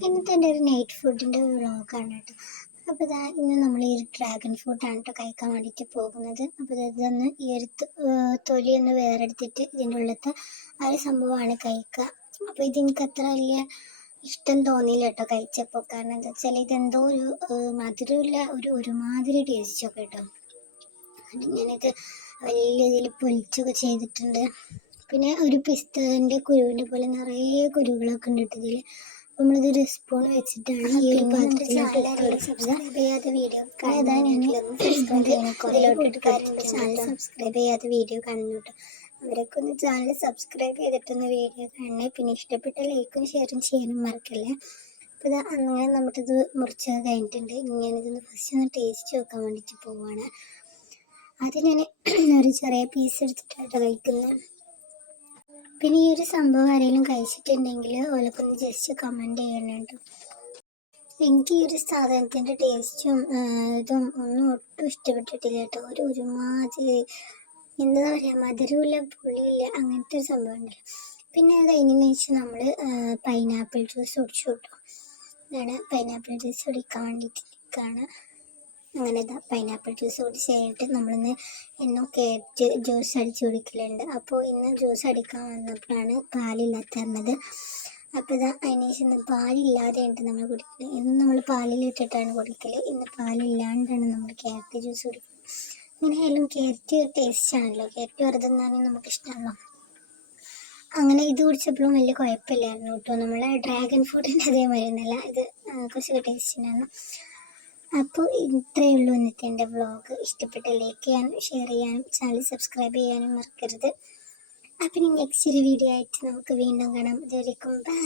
ഇന്നത്തെ എന്റെ ഒരു നൈറ്റ് ഫുഡിന്റെ വ്ളോഗാണ് കേട്ടോ. അപ്പോൾ ഇതാ ഇന്ന് നമ്മൾ ഈ ഡ്രാഗൺ ഫ്രൂട്ടാണ് കേട്ടോ കഴിക്കാൻ വേണ്ടിയിട്ട് പോകുന്നത്. അപ്പോൾ ഇതൊന്ന് ഈ ഒരു തൊലി ഒന്ന് വേറെടുത്തിട്ട് ഇതിന്റെ ഉള്ളത്തെ ആ ഒരു സംഭവമാണ് കഴിക്കുക. അപ്പോൾ ഇതെനിക്ക് അത്ര വലിയ ഇഷ്ടം തോന്നിയില്ല കേട്ടോ കഴിച്ചപ്പോൾ കാരണം എന്താ വെച്ചാൽ ഇതെന്തോ ഒരു മധുരമില്ല ഒരു ഒരുമാതിരി ടേസ്റ്റൊക്കെ കേട്ടോ അത് ഞാനിത് വലിയ ഇതിൽ പൊലിച്ചൊക്കെ ചെയ്തിട്ടുണ്ട്. പിന്നെ ഒരു പിസ്തന്റെ കുരുവിന്റെ പോലെ നിറയെ കുരുകളൊക്കെ ഉണ്ട് കേട്ടോ ഇതിൽ നമ്മളിതൊരു സ്പൂൺ വെച്ചിട്ടാണ് ഈ ഒരു പാത്രത്തിലോട്ട് സബ്സ്ക്രൈബ് ചെയ്യാത്ത വീഡിയോ അതാ ഞാൻ ചാനൽ സബ്സ്ക്രൈബ് ചെയ്യാത്ത വീഡിയോ കാണുന്നുണ്ട് അവരൊക്കെ ഒന്ന് ചാനൽ സബ്സ്ക്രൈബ് ചെയ്തിട്ടൊന്ന് വീഡിയോ കാണണേ. പിന്നെ ഇഷ്ടപ്പെട്ട ലൈക്കും ഷെയറും ചെയ്യാനും മറക്കല്ലേ. അപ്പോൾ ഇത് അങ്ങനെ നമുക്കിത് മുറിച്ച് കഴിഞ്ഞിട്ടുണ്ട്. ഞാനിതൊന്ന് ഫസ്റ്റ് ഒന്ന് ടേസ്റ്റ് നോക്കാൻ വേണ്ടിയിട്ട് പോവാണ്. അത് ഞാൻ ഒരു ചെറിയ പീസ് എടുത്തിട്ടാണ് കഴിക്കുന്നത് പിന്നെ ഈ ഒരു സംഭവം ആരെങ്കിലും കഴിച്ചിട്ടുണ്ടെങ്കിൽ ഓലക്കൊന്ന് ജസ്റ്റ് കമന്റ് ചെയ്യണുണ്ട്. എനിക്ക് ഈ ഒരു സാധനത്തിന്റെ ടേസ്റ്റും ഇതും ഒന്നും ഒട്ടും ഇഷ്ടപ്പെട്ടിട്ടില്ല കേട്ടോ. ഒരു ഒരുമാതിരി എന്താ പറയുക മധുരമില്ല പുളിയില്ല അങ്ങനത്തെ ഒരു സംഭവം ഉണ്ടല്ലോ. പിന്നെ അത് അതിന് വെച്ച് നമ്മൾ പൈനാപ്പിൾ ജ്യൂസ് കുടിച്ചു കിട്ടും. ഇതാണ് പൈനാപ്പിൾ ജ്യൂസ് കുടിക്കാൻ വേണ്ടിയിട്ട് നിൽക്കുകയാണ് അങ്ങനെ പൈനാപ്പിൾ ജ്യൂസ് കുടിച്ച് കഴിഞ്ഞിട്ട് നമ്മളിന്ന് എന്നും കേരറ്റ് ജ്യൂസ് അടിച്ച് കുടിക്കലുണ്ട്. അപ്പോൾ ഇന്ന് ജ്യൂസ് അടിക്കാൻ വന്നപ്പോഴാണ് പാലില്ലാത്ത വന്നത് അപ്പോൾ ഇതാ അതിന് ശേഷം ഇന്ന് പാലില്ലാതെ ഉണ്ട് നമ്മൾ കുടിക്കൽ ഇന്ന് നമ്മൾ പാലിലിട്ടിട്ടാണ് കുടിക്കൽ ഇന്ന് പാലില്ലാണ്ടാണ് നമ്മൾ കേരറ്റ് ജ്യൂസ് കുടിക്കുന്നത് എങ്ങനെയായാലും ക്യാരറ്റ് ടേസ്റ്റ് ആണല്ലോ. കേരറ്റ് വെറുതെ പറഞ്ഞാൽ നമുക്ക് ഇഷ്ടമാണല്ലോ അങ്ങനെ ഇത് കുടിച്ചപ്പോഴും വലിയ കുഴപ്പമില്ലായിരുന്നു കേട്ടോ. നമ്മളെ ഡ്രാഗൺ ഫ്രൂട്ടിന്റെ അതേമാതിരി ഒന്നല്ല ഇത് കുറച്ച് കുറച്ചൊക്കെ ടേസ്റ്റ് ഉണ്ടായിരുന്നു അപ്പോൾ ഇത്രയേ ഉള്ളൂ ഇന്നത്തെ എന്റെ വ്ളോഗ് ഇഷ്ടപ്പെട്ട ലൈക്ക് ചെയ്യാനും ഷെയർ ചെയ്യാനും ചാനൽ സബ്സ്ക്രൈബ് ചെയ്യാനും മറക്കരുത്. അപ്പം നെക്സ്റ്റ് ഒരു വീഡിയോ ആയിട്ട് നമുക്ക് വീണ്ടും കാണാം. ഇതുവരെക്കും ബൈ